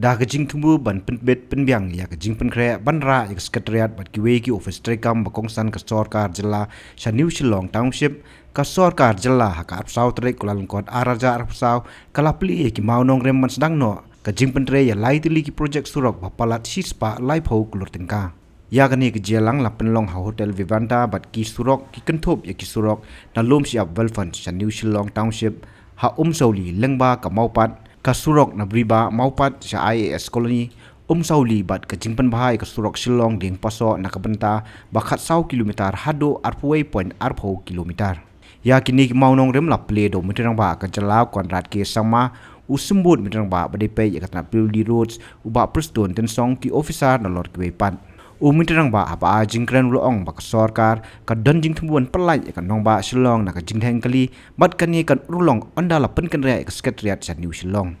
da ka jing thumbu ban pen bet pen byang ya ka jing pen kre ban ra ya Secretariat bat ki we ki office trekam ba kongsan ka sarkar jilla Shaniu Shillong Township ka sarkar jilla ha ka apsau trek kulalung kot araja apsau kalapli ki maunong rem man sedang no ka jing pen tre ya lai tili ki project Surok ba palat sispa lai phau Klur tengka ya kani ke jelang la penlong ha hotel Vivanta bat ki Surok ki kenthop ya ki Surok na lom siap welfund Shaniu Shillong Township ha sauli lengba ka maupat ka Surok na briba maupat sa IAS colony sauli bat ka jingpan bahai ka Surok Shillong ding paso na kabenta bakat 100 kilometer hado arpuai point arpo kilometer ya kini maunong rem la ple do mitrang ba ka jalaw konrat ke sama usumbut mitrang ba bade ya katna di roads uba preston ten song ki officer na lord ke pan mitrang ba apa jingkran loong ba ka sarkar ka don jing thumbuan pelai ka nong ba Shillong na ka jing Dheng kali bat kan ni kan rulong anda la pen kan ria ka Secretariat Shaniu Shillong.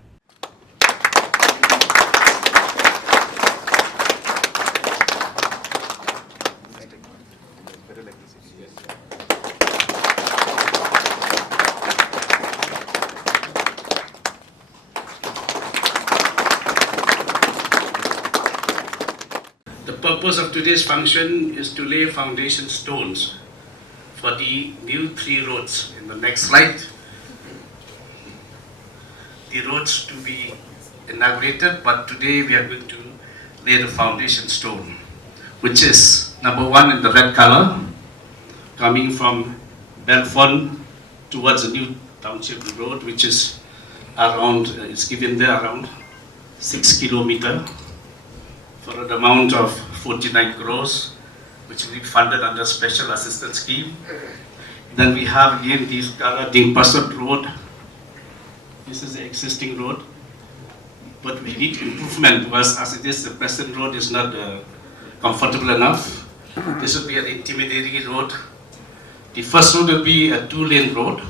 The purpose of today's function is to lay foundation stones for the new 3 roads. In the next slide, the roads to be inaugurated, but today we are going to lay the foundation stone, which is number 1 in the red color, coming from Belfont towards the new township road, which is around, it's given there around 6 kilometers for an amount of 49 crores, which will be funded under special assistance scheme. Then we have again this Ding Pasut road. This is the existing road, but we need improvement because as it is, the present road is not comfortable enough. This will be an intermediary road. The first road will be a 2-lane road.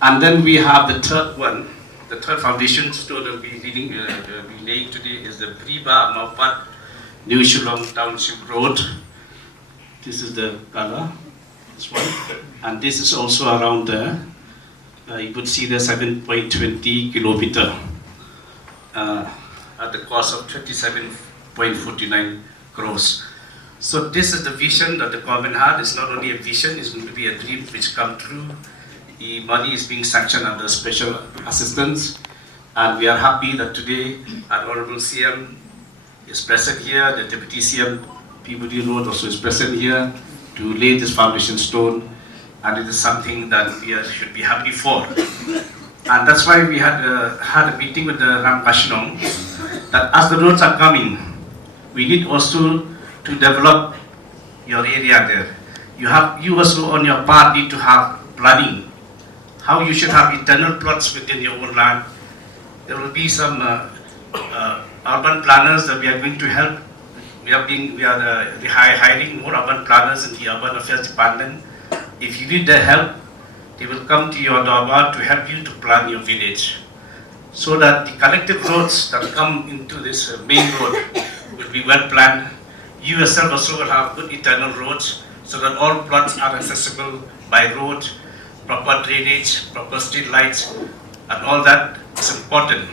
And then we have the third one. The third foundation stone that we laying today is the Priba Maupat New Shillong Township Road. This is the color, this one, and this is also around there. You could see the 7.20 kilometer at the cost of 27.49 crores. So this is the vision that the government had. It's not only a vision; it's going to be a dream which come true. The money is being sanctioned under special assistance, and we are happy that today our Honorable CM is present here, the Deputy CM Peabody Road also is present here to lay this foundation stone, and it is something that we should be happy for. And that's why we had a meeting with the Ramkashnong that as the roads are coming, we need also to develop your area there. You also on your part need to have planning. How you should have internal plots within your own land. There will be some urban planners that we are going to help. We are hiring more urban planners in the Urban Affairs Department. If you need their help, they will come to your Dawah to help you to plan your village, so that the collective roads that come into this main road will be well planned. You yourself also will have good internal roads, so that all plots are accessible by road. Proper drainage, proper street lights, and all that is important,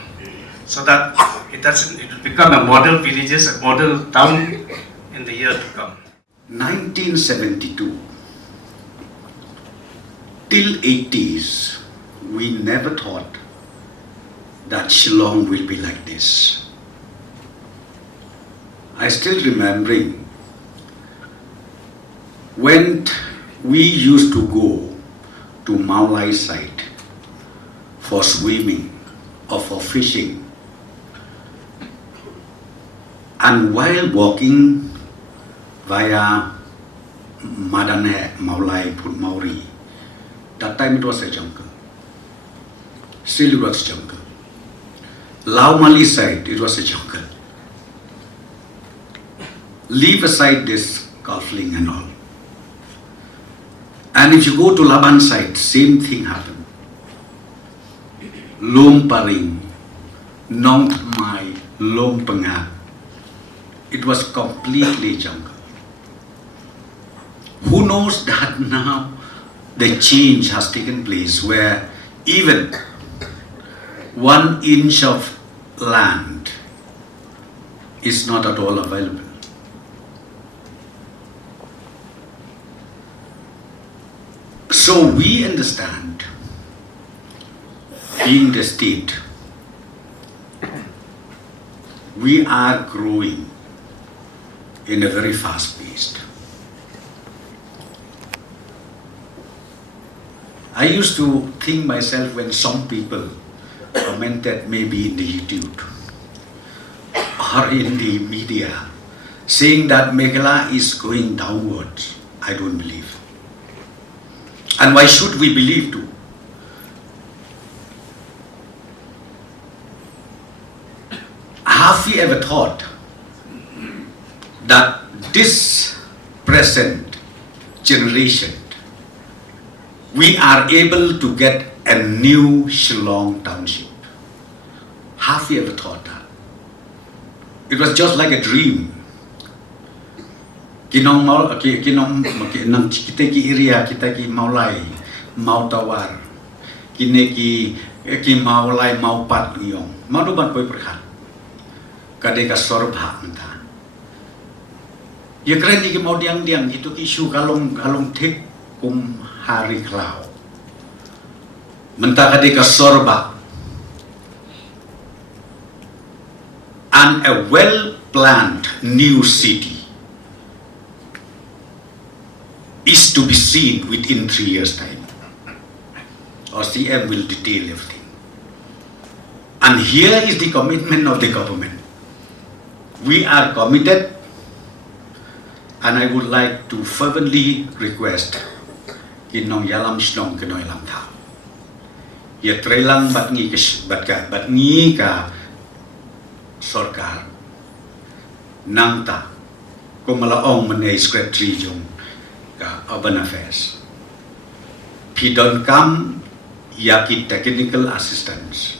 so that it will become a model villages, a model town in the year to come. 1972 till 80s, we never thought that Shillong will be like this. I still remembering when we used to go to Meghalaya side for swimming or for fishing, and while walking via Madane, Meghalaya, Putmauri, that time it was a jungle. Still it was jungle. Laumali side, it was a jungle. Leave aside this golfing and all. And if you go to Laban side, same thing happened. Lom Paring, Nong Mai, Lom Panga. It was completely jungle. Who knows that now the change has taken place where even 1 inch of land is not at all available. So we understand, being the state, we are growing in a very fast pace. I used to think myself when some people commented maybe in the YouTube or in the media saying that Meghalaya is going downwards. I don't believe. And why should we believe too? Have we ever thought that this present generation, we are able to get a new Shillong township? Have we ever thought that? It was just like a dream. Kinong nang kita ki area kita ki maulai mau tawar kine ki maulai mau pat ngiyong mau do ban koi perhat kade ka sorba menta ya keren ni ki mau diang itu ki isu kalong thik kum hari klau menta kade ka sorba and a well planned new city is to be seen within 3 years' time. Our CM will detail everything. And here is the commitment of the government. We are committed, and I would like to fervently request kinong yalam shnong kinoy lam tha. Ya trelang bat ngi ka sorkar nangta kumalaong manay secretary jong urban affairs. Pidon kam yaki technical assistance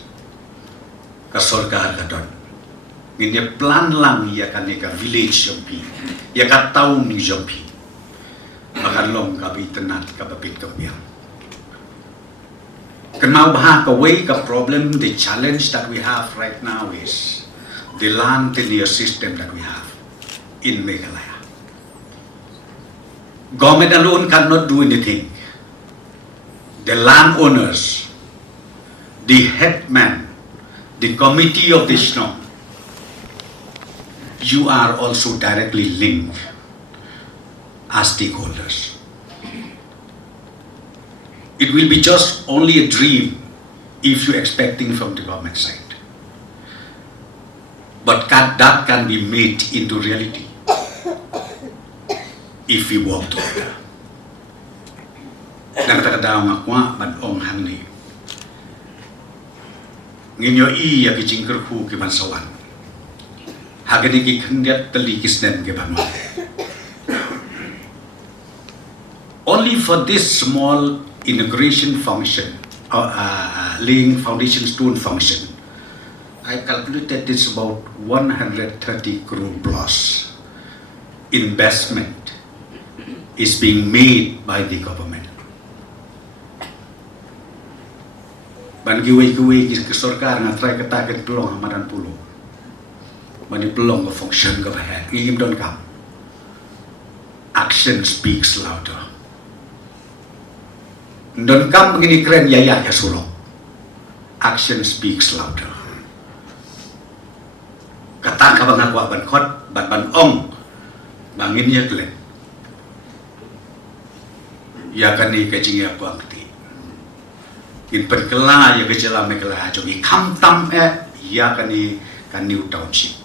ka sorkar ka don. Ngine plan lang ya ka village jompi, ya ka town jompi. Makalong ka bitenat ka babit ka biang. Kenau bah ka way ka problem, the challenge that we have right now is the land tenure system that we have in Meghalaya. Government alone cannot do anything. The landowners, the headman, the committee of the Shillong, you are also directly linked as stakeholders. It will be just only a dream if you're expecting from the government side. But that can be made into reality if we work together. Nagtakadaw nga kwa badong hangni. Nginyo iya ki Kyrwoh ki bansawan. Hagani ki kandiat talikis nen ki banwan. Only for this small integration function, laying foundation stone function, I calculated it's about 130 crore plus investment is being made by the government. Ban giway ki sorkar nga try kataket pelong hamadan pulo. Bani pelong ka function ka bahe. Ngim don kam. Action speaks louder. Don kam ngini keren yaya ya Surok. Action speaks louder. Kata ka bang akwa ban khot ban ong bangin ya klen. Ya kani kecing ya buang ti. In perkela ya kecela Meghalaya jogi kam tam ya kani new township.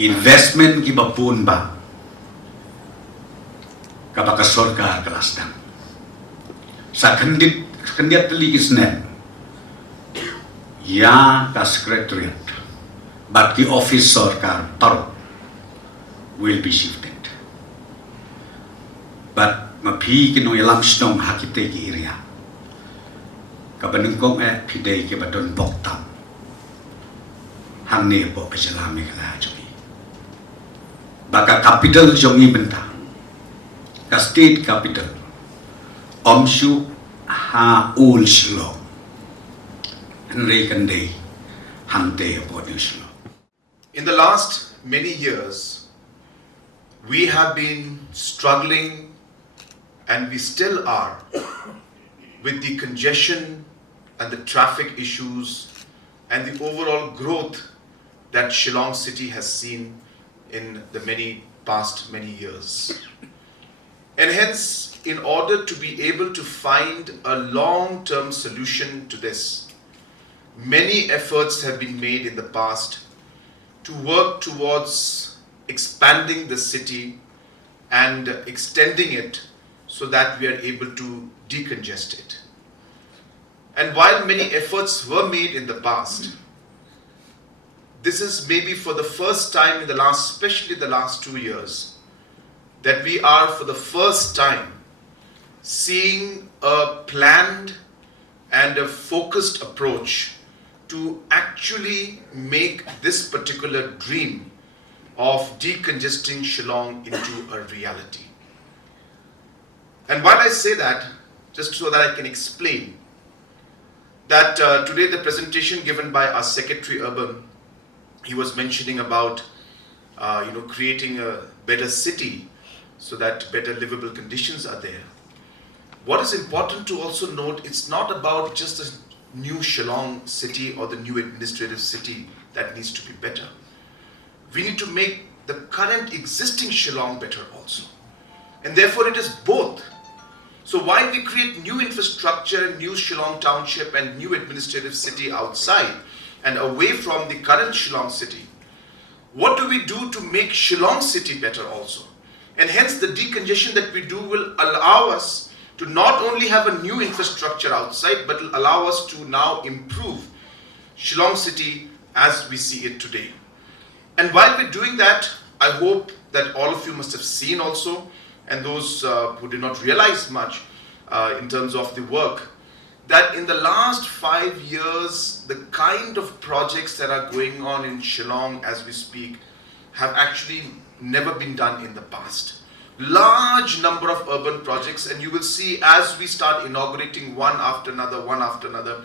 Investment ki bapun ba. Kapaka sorkar kelas dang. Sa kandit teligis nen. Ya ka Secretariat. But the office sorkar tar will be shifted. But mapi kinong ilam shnong hakite ki area. Kabanungkong pidei ki badon boktam. Hang ne po pajala Meghalaya jogi. Baka capital jongi benta. Ka state capital. Omshu ha ul Shillong. Henry Kandei hangte about New Shillong. In the last many years, we have been struggling, and we still are, with the congestion and the traffic issues and the overall growth that Shillong city has seen in the past many years. And hence, in order to be able to find a long-term solution to this, many efforts have been made in the past to work towards expanding the city and extending it so that we are able to decongest it. And while many efforts were made in the past, this is maybe for the first time in the last, especially the last 2 years, that we are for the first time seeing a planned and a focused approach to actually make this particular dream of decongesting Shillong into a reality. And while I say that, just so that I can explain, that today the presentation given by our Secretary Urban, he was mentioning about creating a better city so that better livable conditions are there. What is important to also note, it's not about just the new Shillong city or the new administrative city that needs to be better. We need to make the current existing Shillong better also. And therefore it is both. So while we create new infrastructure, new Shillong township and new administrative city outside and away from the current Shillong city, what do we do to make Shillong city better also? And hence the decongestion that we do will allow us to not only have a new infrastructure outside, but will allow us to now improve Shillong city as we see it today. And while we're doing that, I hope that all of you must have seen also, and those who did not realize much in terms of the work, that in the last 5 years, the kind of projects that are going on in Shillong as we speak have actually never been done in the past. Large number of urban projects, and you will see as we start inaugurating one after another,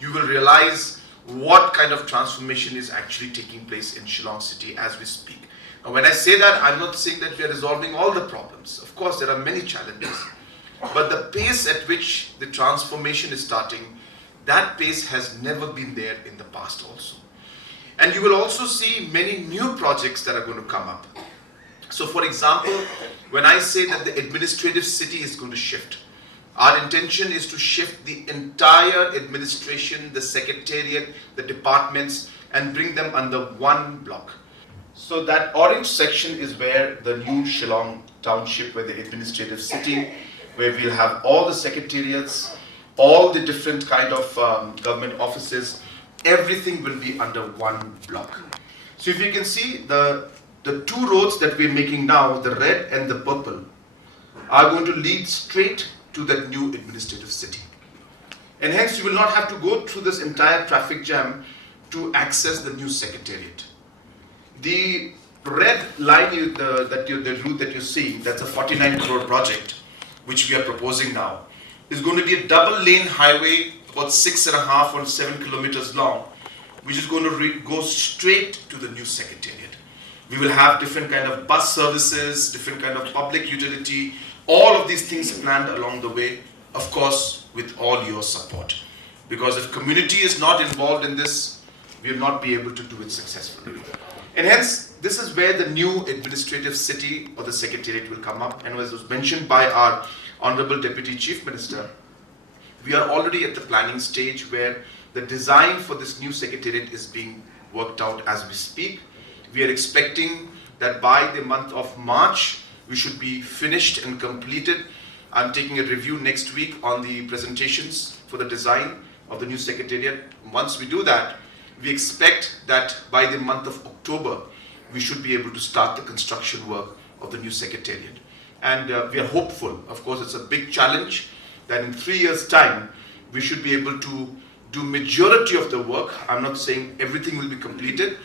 you will realize what kind of transformation is actually taking place in Shillong city as we speak. Now, when I say that, I'm not saying that we are resolving all the problems. Of course, there are many challenges. But the pace at which the transformation is starting, that pace has never been there in the past also. And you will also see many new projects that are going to come up. So for example, when I say that the administrative city is going to shift, our intention is to shift the entire administration, the secretariat, the departments, and bring them under one block. So that orange section is where the new Shillong township, where the administrative city, where we'll have all the secretariats, all the different kind of government offices, everything will be under one block. So if you can see the two roads that we're making now, the red and the purple, are going to lead straight to that new administrative city. And hence you will not have to go through this entire traffic jam to access the new secretariat. The red line, the route that you're seeing, that's a 49 crore project, which we are proposing now, is going to be a double lane highway about 6.5 or 7 kilometers long, which is going to go straight to the new secretariat. We will have different kind of bus services, different kind of public utility, all of these things planned along the way, of course, with all your support. Because if community is not involved in this, we will not be able to do it successfully. And hence, this is where the new administrative city or the secretariat will come up. And as was mentioned by our Honorable Deputy Chief Minister, we are already at the planning stage where the design for this new secretariat is being worked out as we speak. We are expecting that by the month of March, we should be finished and completed. I'm taking a review next week on the presentations for the design of the new secretariat. Once we do that, we expect that by the month of October, we should be able to start the construction work of the new secretariat. And we are hopeful. Of course, it's a big challenge that in 3 years' time, we should be able to do majority of the work. I'm not saying everything will be completed,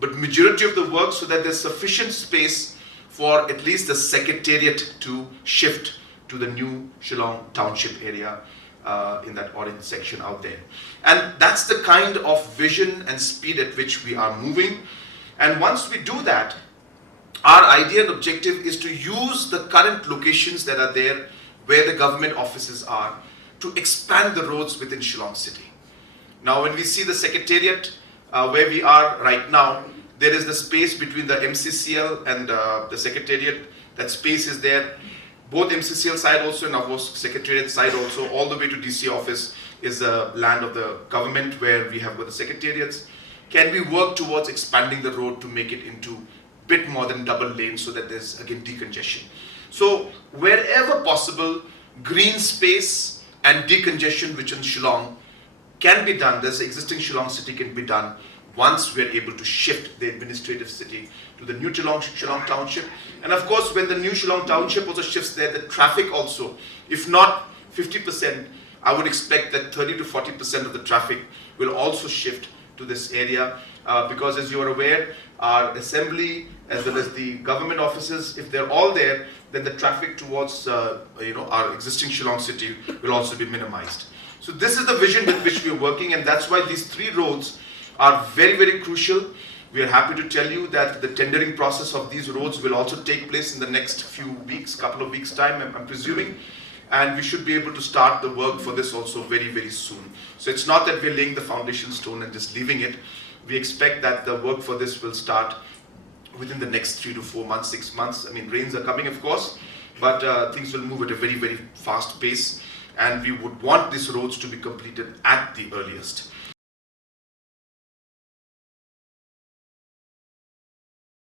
but majority of the work so that there's sufficient space for at least the secretariat to shift to the new Shillong township area in that orange section out there. And that's the kind of vision and speed at which we are moving. And once we do that, our idea and objective is to use the current locations that are there where the government offices are to expand the roads within Shillong City. Now when we see the Secretariat where we are right now, there is the space between the MCCL and the Secretariat. That space is there. Both MCCL side also and of course Secretariat side also, all the way to DC office is the land of the government where we have got the Secretariats. Can we work towards expanding the road to make it into bit more than double lane so that there's again decongestion? So wherever possible, green space and decongestion which in Shillong can be done, this existing Shillong city can be done once we're able to shift the administrative city to the new Shillong Township. And of course, when the new Shillong Township also shifts there, the traffic also, if not 50%, I would expect that 30 to 40% of the traffic will also shift to this area because as you are aware, our assembly as well as the government offices, if they're all there, then the traffic towards our existing Shillong city will also be minimized. So this is the vision with which we are working, and that's why these three roads are very, very crucial. We are happy to tell you that the tendering process of these roads will also take place in the next few weeks, couple of weeks time, I'm presuming. And we should be able to start the work for this also very, very soon. So it's not that we're laying the foundation stone and just leaving it. We expect that the work for this will start within the next 3 to 4 months, 6 months. I mean, rains are coming, of course, but things will move at a very, very fast pace. And we would want these roads to be completed at the earliest.